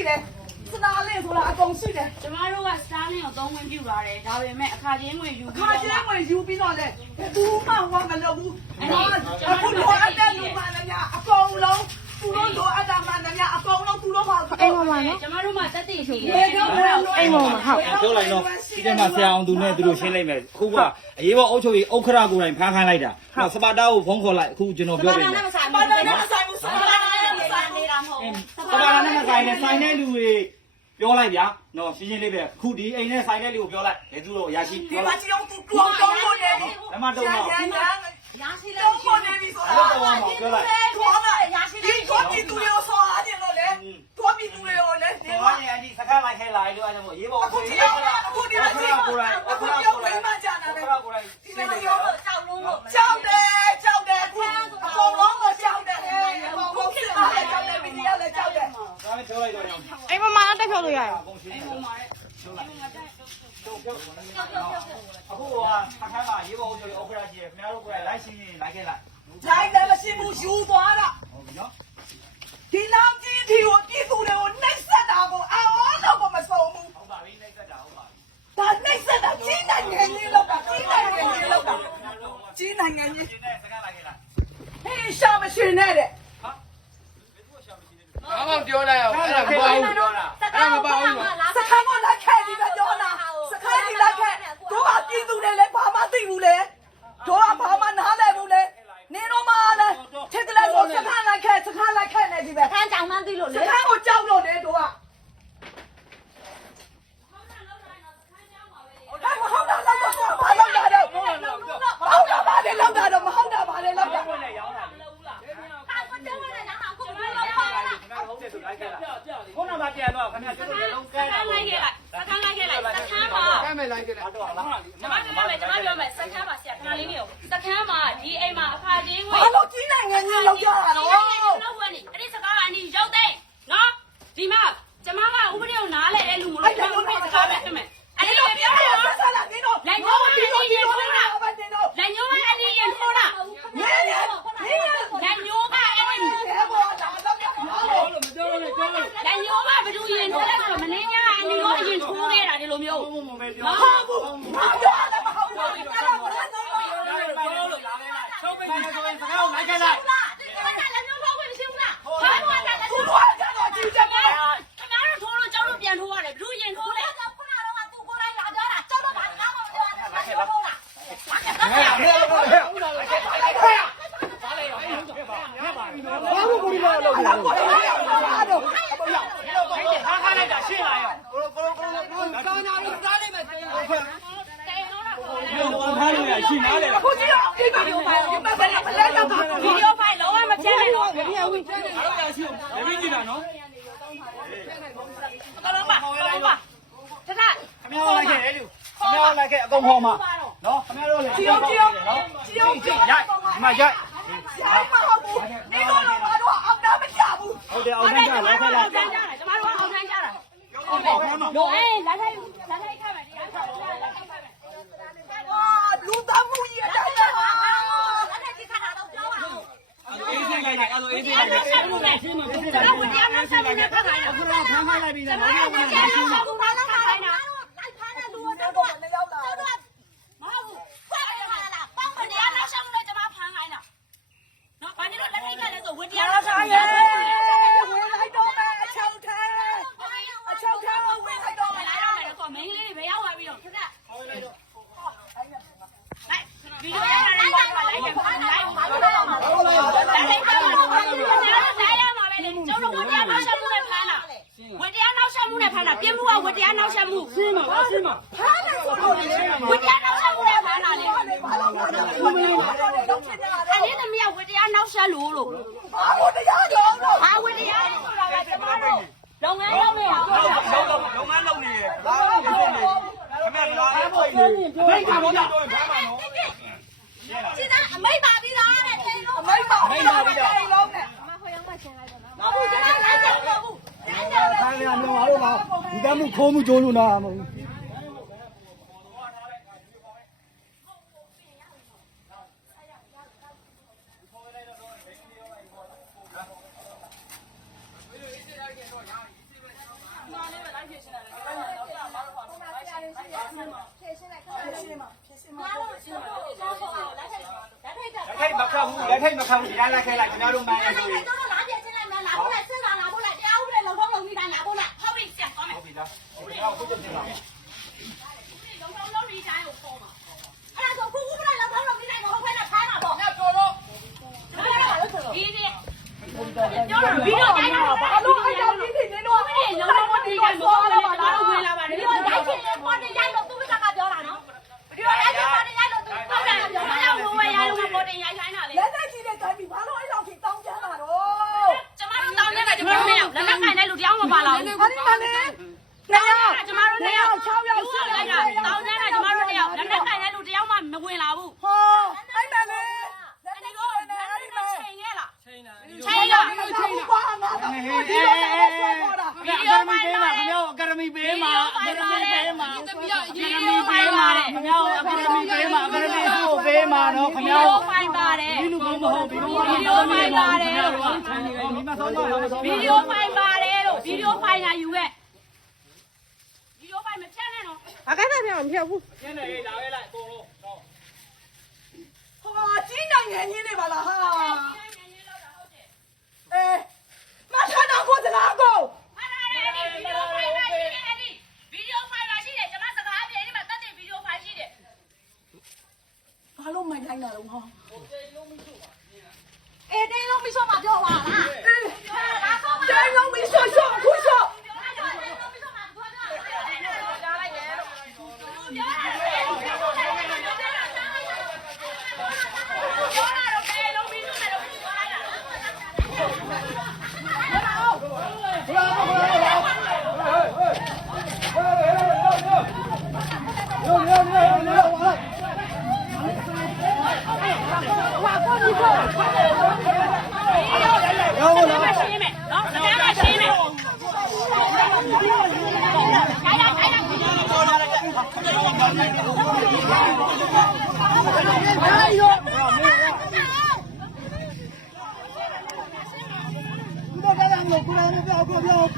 ရှိတယ်စတားလင်းဆိုတာအကုန်ရှိတယ် ကျမတို့ကစတားလင်းကိုသုံးဝင်ပြူလာတယ်ဒါပေမဲ့အခါချင်းဝင်ယူ ခါချင်းဝင်ယူပြီးတော့လေဘူးမှဟောမလုပ်ဘူးအခုတော့အတက်လူမှလည်းအကုန်လုံးသူတို့လိုအပ်တာမှလည်းအကုန်လုံးသူတို့ပါ အိမ်ပေါ်မှာနော် ကျမတို့မှတက်တည်ရှိတယ် အိမ်ပေါ်မှာဟုတ် ပြောလိုက်တော့ဒီထဲမှာဆရာအောင်သူနဲ့သူတို့ရှင်းလိုက်မယ်အခုကအရေးပေါ်အုပ်ချုပ်ရေးဥက္ခရာကိုယ်တိုင်ဖမ်းခိုင်းလိုက်တာစပါတာကိုဖုန်းခေါ်လိုက်အခုကျွန်တော်ပြောပြမယ် ပါတာနဲ့ဆိုင်မှုဆိုင်တာနဲ့ဆိုင်နေတာမဟုတ် စပါတာနဲ့ဆိုင်တဲ့လူတွေပြောလိုက်ဗျာနော်ရှင်းရှင်းလေးပဲအခုဒီအိမ်နဲ့ဆိုင်တဲ့လူကိုပြောလိုက်ဘယ်သူတော့ရရှိ ဒီ ပြော မှာ လိုက် ကြည့်အောင်သူတောင်းလို့နေပြီ လမ်းမတော့မှာ ရရှိလဲတောင်းနေပြီဆိုတာ တော့မှာပြောလိုက် ထောင်းလိုက်ရရှိဒီတော့ဒီသူရောဆောအားတယ်လို့လေတော့ဒီသူရောလေဒီ ဒီ မှာ မှာဒီစကားလိုက်ခဲလိုက်လို့အဲ့ဒါမို့ရေးပေါ် အခုဒီအခုဒီမှာကိုယ်တိုင်အခုရုပ်မိမကြာတာပဲဒီလိုရောကြောက်လို့ကြောက်တယ်ခုအကုန်လုံးကိုကြောက်တယ်အကုန်လုံးဖြစ်လာတယ်ကြောက်တယ်ဗီဒီယိုလည်းကြောက်တယ် ဒါနဲ့ပြောလိုက်တော့ရအောင် အိမ်ပေါ်မှာတက်ဖြုတ်လို့ရရ အခုကအခါကရေးပေါ်ဆိုလို့ဥက္ကရာကြီးခင်ဗျားတို့ကိုယ်လိုက်ရှင်းလိုက်ခဲ့လိုက် လိုက်တယ်မရှိဘူးယူသွားတာ ဟုတ်ပြီနော် ဒီလောက်ကြီးဒီကိုပြည်သူတွေကိုနှိပ်စက်တာကိုအော်တော့မဆုံးဘူး ဟုတ်ပါပြီနှိမ့်ဆက်တာဟုတ်ပါပြီ ဒါနှိပ်စက်တာကြီးနိုင်ငံကြီးလောက်တာကြီးနိုင်ငံကြီးလောက်တာကြီးနိုင်ငံကြီး ရှင်းတဲ့စကားလိုက်ခဲ့လိုက် ဟေးရှာမရှင်နဲ့တဲ့ ဘာမှပြောလိုက်အောင်အဲ့ဒါမပေါ့ဘူးပြောတာအဲ့ဒါမပေါ့ဘူး စခန်းကလိုက်ခဲ့ဒီကပြောတာစခန်းကြီးလိုက်ခဲ့တို့ကပြည်သူတွေလည်းဘာမှသိဘူးလေတို့ကဘာမှနားလည်ဘူးလေနေတော့မှလည်းထစ်ကလေးဆိုစခန်းလိုက်ခဲ့နေဒီပဲ ခန်းကြောင်မှန်းသိလို့ စ လေ ခန်းကိုကြောက်လို့လေတို့ကဟုတ်တာလောက်တော့ဘာလောက်တာတော့ဟုတ်တာဘာလဲလောက်တာတော့မဟုတ်တာဘာလဲလောက်တာ ဘယ်နဲ့ရောင်းတာလဲ ဟုတ်တယ်ဆိုလိုက်ခဲ့လိုက် ခုနကပြန်တော့ခင်ဗျာကျွန်တော်လုံးကဲတာ လိုက်ခဲ့လိုက်စခန်းလိုက်ခဲ့လိုက်စခန်းမှာ ကဲမယ်လိုက်ကြတယ် တော့လား ကျမပြောမယ်စခန်းမှာဆရာခဏလေးနေအောင်စခန်းမှာဒီအိမ်မှာအခါချင်းဝင် ဘာလို့ကြီးနိုင်ငံကြီးလောက်ကြတာတော့ လောက်ဝင်နေအဲ့ဒီစကားကအနီရောက်တဲ့နော်ဒီမှာကျမကဥပဒေကိုနားလဲတဲ့လူမလို့ကျမဥပဒေစကားပဲဖြစ်မယ်အဲ့ဒီလိုပြောတာနော် ဆက်လာနေတော့ လက်ညှိုးကနေရင်ထိုးတာလက်ညှိုးကနေရင်ထိုးတာ နေနေ လက်ညှိုးကအဲ့ဒီ နေဘောလာတော့ရအောင် မပြောလို့ပြောလို့ လက်ညှိုးကဘယ်သူရင်ထိုးလဲဆိုတော့မင်းညာအနီရောအရင်ထိုးခဲ့တာဒီလိုမျိုး ဘုံဘုံပဲပြော ဟုတ်ဘူးဘာပြောလဲမဟုတ်ဘူးအဲ့ဒါဘာလဲ ချုပ်မိနေဆိုရင်စကားကိုလိုက်ခဲ့လိုက် ဒီကနေ့လက်ညှိုးဖောက်ဝင်မရှိဘူးလားဘာလို့လဲလက်ညှိုး သူ ဖောက် တို့ကတော့ကြည့်ကြတယ် ခင်ဗျားတို့ထိုးလို့ကျောင်းတို့ပြန်ထိုးရတယ်ဘယ်သူရင်ထိုးလဲခုနကတော့သူကိုယ်တိုင်လာကြတာကျောင်းတို့ဘာမှမပြောတာလက်ညှိုးထိုးတာ ဘာလို့ကိုကြီးမလုပ်ဘူး ဘာလို့လဲတော့ ခါခါလိုက်တာရှင်းလာရော ကာနာလို့စားလိုက်မယ် တဲတော့တာ ခါလို့ရရှင်းနားလေ အခုကြည့်အောင်ဒီမှာပြောပါဦးဒီမှာဘယ်လဲတော့ပါ ဗီဒီယိုဖိုင်လုံးဝမပြတ်နိုင်တော့ ရပြီကြည့်တာနော် အကလုံးပါလုံးပါတထ ခင်ဗျားလိုက်ခဲ့လေလူခင်ဗျားလိုက်ခဲ့အကုန်ဟောမှာနော်ခင်ဗျားတို့လည်း ကြည့်အောင်ကြည့်အောင်ကြည့်အောင် ရိုက်ဒီမှာရိုက် ရိုက်မဟုတ်ဘူးဒီလိုတော့ဘာတော့အောင်တာမရဘူး ဟုတ်တယ်အောင်တန်းကြလိုက်ခဲ့လိုက် ကျမတို့အောင်ထမ်းကြတာလို့အေးလက်ထိုက်ခတ်မယ်တရားဆက်လက်ထိုက်ခတ်မယ် ဟာလူသားမှုကြီးအတိုင်းပါ လက်ထိုက်ခတ်တာတော့ပြောပါဦး အေးစင်လိုက်တယ်အဲ့လိုအေးစင်လိုက်တယ် ဆက်မှုနဲ့ကျွန်တော်ဝင်တရားနဲ့ဆက်မှုနဲ့ဖတ်ခိုင်းတာ အခုတော့ဖမ်းခိုင်းလိုက်ပြီ ကျွန် နော် တော်ဝင်တရားနဲ့ဆက်မှုနဲ့ဖတ်ခိုင်းတာ လိုက်ဖမ်းတဲ့လူကတော့မရောက်လာဘူး မဟုတ်ဘူးဖတ်ရလားပေါင်းဝင်တရားနဲ့ဆက်မှုနဲ့ကျွန်မဖမ်းခိုင်းတာနော်ဘာလို့လက်ထိုက်ခတ်လဲဆိုဝင်တရားနဲ့ဆက်မှုနဲ့ ဝင်လိုက်တော့မယ်အချောက်ထဲအချောက်ထဲဝင်လိုက်တော့မယ် လာရမယ်ဆိုမင်းလေးတွေဘယ်ရောက်သွားပြီးတော့ခက်ခက်ဗီဒီယိုရတာလိုက်ပါလိုက်တယ်လိုက်ပါဘာလို့လဲလိုက်ပါလိုက်ရမှာပဲလေကျွန်တော်ဝင်တရားနောက်ဆက်မှုနဲ့ဖမ်းတာဝင်တရားနောက်ဆက်မှုနဲ့ဖမ်းတာပြင်းမှုကဝင်တရားနောက်ဆက်မှုရှင်းပါရှင်းပါ ဖမ်းတယ်ဆိုတော့ ဝင်တရားနောက်ဆက်မှုနဲ့ဖမ်းတာလေ ဘာလို့ဖမ်းတယ်ဆိုတော့လုံးချင်တာလေ အဲ့ဒီသမီးကဝင်တရားနောက်ဆက်လို့ ဘာလို့တရားတော့လို့ ဟာဝင်တရားဆိုတာကကျမတို့လုပ်ငန်းလုပ်နေတာပြောတာ လုံးငန်းလုံးနေတယ်ဘာလို့ဖြစ်နေခင်ဗျားပြောအားဖို့နေမိတ်ကဘောတော့ဖမ်းပါနော် ကျင်းအမိတ်ပါပြီးသားတဲ့တိန်လုံး အမိတ်ပါပြီးတော့တိတ်လုံးနဲ့ မဟုတ်ရင်မချင်လိုက်ပါဘူးကျွန်တော်လည်းကြောက်တော့ဘူး ခိုင်းရမြောင်အားလို့လားဒီကမှုခိုးမှုကြိုးလို့လားမဟုတ်ဘူး ရှင်းတယ်တော့တာဘာလို့ခေါ်လဲဖြေရှင်းမှာ လက်ထိတ်မခတ်ဘူးလက်ထိတ်မခတ်ဘူးဒီတိုင်းလိုက်ခဲလိုက်ကျွန်တော်တို့မှန်းရဆိုရင် ဟုတ်ပြီဆက်သွားမယ် ဟုတ်ပြီလားဟုတ်ပြီတော့ခုချက်ချင်းပါ လုံးလုံးလေးတိုင်းကိုပေါ်မှာ ဒီဒီပြောတော့ဗီဒီယိုတိုင်းတော့ဘာလို့အဲ့လိုဒီနေတော့ဒီလုံးလုံးဒီတိုင်းပေါ်လာပါတော့ဝင်လာပါတယ်ဒီလိုတိုင်းချင်းပေါ်နေရိုက်တော့သူကပြောတာနော်ဗီဒီယိုတိုင်းပေါ်နေရိုက်တော့သူဟုတ်တယ်ပြောတာလို့ဝယ်ရလို့ပေါ်တင်ရိုက်ခိုင်းတာလေ လက်သက်ကြီးတဲ့တိုင်းပြီးဘာလို့အဲ့လောက်ထိတောင်းကြတာတော့ ကျမတို့တောင်းနေတာကျမတို့နဲ့လက်လက်ခိုင်တဲ့လူတယောက်မပါလာဘူး ဟာဒီမှာလေ ကျမတို့နဲ့6ယောက်ရှိလိုက်တာတောင်းနေတာကျမတို့နဲ့လက်လက်ခိုင်တဲ့လူတယောက်မှမဝင်လာဘူး ဟောအဲ့မဲ့လေလက်သက်ကြီးတဲ့အဲ့ဒီမှာ ချိန်ခဲ့လား ချိန်တာဘာငါတော့ဒီလိုဆွဲပေါ်တာ အကယ်ဒမီပေးမှာခင်ဗျားအကယ်ဒမီပေးမှာအကယ်ဒမီပေးမှာအကယ်ဒမီပေးမှာခင်ဗျားအကယ်ဒမီပေးမှာအကယ်ဒမီကိုပေးမှာနော်ခင်ဗျား ဖိုင်ပါတယ် ဒီလူကမဟုတ်ဘူးဗီဒီယိုဖိုင်ပါတယ်မိမဆောင်တော့လား ဗီဒီယိုဖိုင်ပါတယ်လို့ဗီဒီယိုဖိုင်လာယူခဲ့ဗီဒီယိုဖိုင်မဖြတ်နဲ့နော် အကဲဆက်ပြောင်းမပြောဘူး ကျင်းနေလာခဲ့လိုက်အကုန်လုံးတော့ ဟာကြီးနိုင်ငံကြီးနေပါလားဟာအေးမဆန်းတော့ကိုစကားကို ဟာရတယ်ဗီဒီယိုဖိုင်လာရှိတယ်အဲ့ဒီဗီဒီယိုဖိုင်လာရှိတယ်ကျွန်မစကားပြေဒီမှာတက်တဲ့ဗီဒီယိုဖိုင်ရှိတယ် ဘာလို့မိုင်တိုင်းတာတော့ဟာ အေးတင်းလုံးပြီးဆိုမှပြောပါလား တိုင်းလုံးပြီးဆော့ဆော့ခုဆော့ 不要干了，我过来，不要。